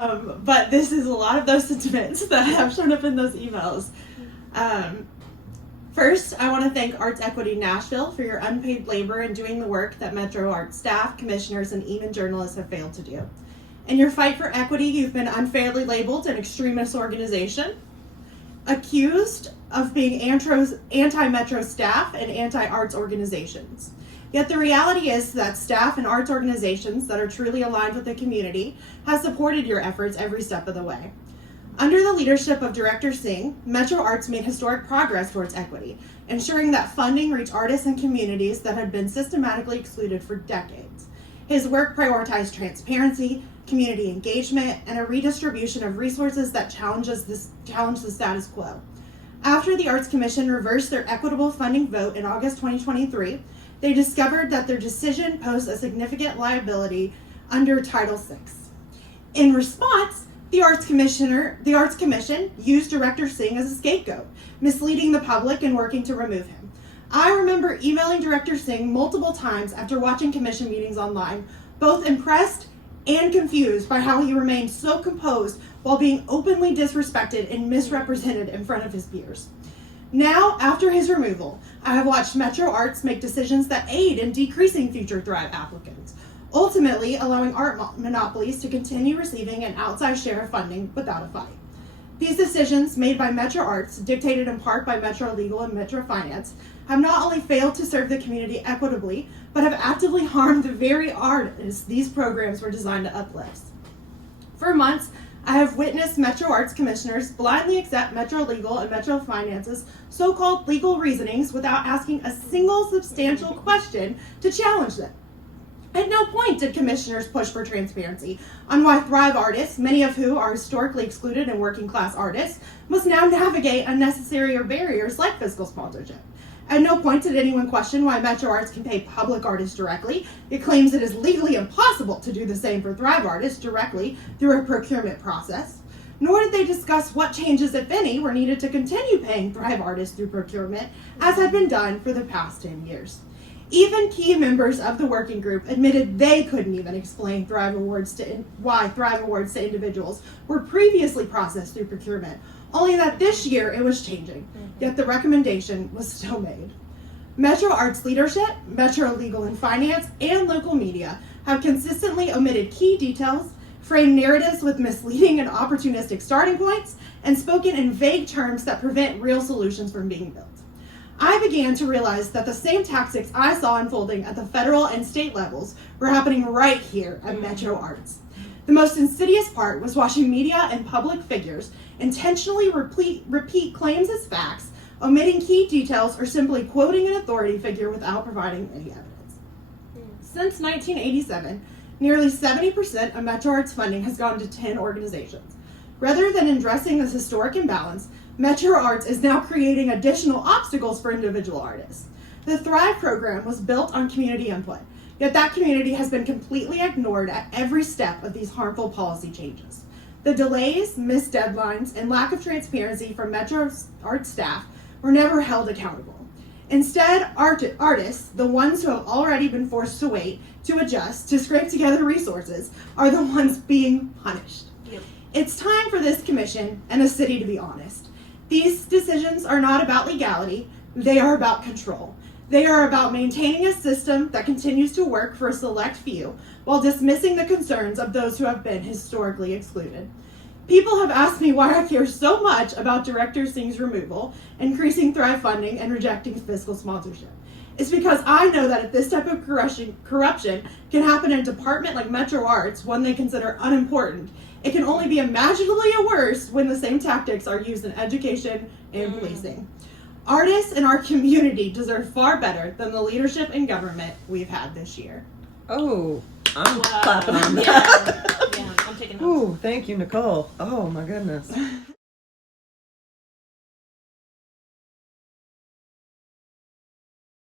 But this is a lot of those sentiments that have shown up in those emails. First, I want to thank Arts Equity Nashville for your unpaid labor in doing the work that Metro Arts staff, commissioners, and even journalists have failed to do. In your fight for equity, you've been unfairly labeled an extremist organization, accused of being anti-Metro staff and anti-arts organizations. Yet the reality is that staff and arts organizations that are truly aligned with the community have supported your efforts every step of the way. Under the leadership of Director Singh, Metro Arts made historic progress towards equity, ensuring that funding reached artists and communities that had been systematically excluded for decades. His work prioritized transparency, community engagement, and a redistribution of resources that challenge the status quo. After the Arts Commission reversed their equitable funding vote in August 2023, they discovered that their decision posed a significant liability under Title VI. In response, the Arts Commission used Director Singh as a scapegoat, misleading the public and working to remove him. I remember emailing Director Singh multiple times after watching commission meetings online, both impressed and confused by how he remained so composed while being openly disrespected and misrepresented in front of his peers. Now, after his removal, I have watched Metro Arts make decisions that aid in decreasing future Thrive applicants, ultimately allowing art monopolies to continue receiving an outsized share of funding without a fight. These decisions, made by Metro Arts, dictated in part by Metro Legal and Metro Finance, have not only failed to serve the community equitably, but have actively harmed the very artists these programs were designed to uplift. For months, I have witnessed Metro Arts commissioners blindly accept Metro Legal and Metro Finance's so-called legal reasonings without asking a single substantial question to challenge them. At no point did commissioners push for transparency on why Thrive artists, many of whom are historically excluded and working class artists, must now navigate unnecessary barriers like fiscal sponsorship. At no point did anyone question why Metro Arts can pay public artists directly. It claims it is legally impossible to do the same for Thrive artists directly through a procurement process. Nor did they discuss what changes, if any, were needed to continue paying Thrive artists through procurement, as had been done for the past 10 years. Even key members of the working group admitted they couldn't even explain why Thrive Awards to individuals were previously processed through procurement, only that this year it was changing, yet the recommendation was still made. Metro Arts leadership, Metro Legal and Finance, and local media have consistently omitted key details, framed narratives with misleading and opportunistic starting points, and spoken in vague terms that prevent real solutions from being built. I began to realize that the same tactics I saw unfolding at the federal and state levels were happening right here at Metro Arts. The most insidious part was watching media and public figures intentionally repeat claims as facts, omitting key details, or simply quoting an authority figure without providing any evidence. Since 1987, nearly 70% of Metro Arts funding has gone to 10 organizations. Rather than addressing this historic imbalance, Metro Arts is now creating additional obstacles for individual artists. The Thrive program was built on community input, yet that community has been completely ignored at every step of these harmful policy changes. The delays, missed deadlines, and lack of transparency from Metro Arts staff were never held accountable. Instead, artists, the ones who have already been forced to wait, to adjust, to scrape together resources, are the ones being punished. Yep. It's time for this commission and the city to be honest. These decisions are not about legality, they are about control. They are about maintaining a system that continues to work for a select few while dismissing the concerns of those who have been historically excluded. People have asked me why I care so much about Director Singh's removal, increasing Thrive funding, and rejecting fiscal sponsorship. It's because I know that if this type of corruption can happen in a department like Metro Arts, one they consider unimportant, it can only be imaginably worse when the same tactics are used in education and policing. Artists in our community deserve far better than the leadership and government we've had this year. Oh, I'm clapping on that. Yeah, I'm taking notes. Ooh, thank you, Nicole. Oh my goodness.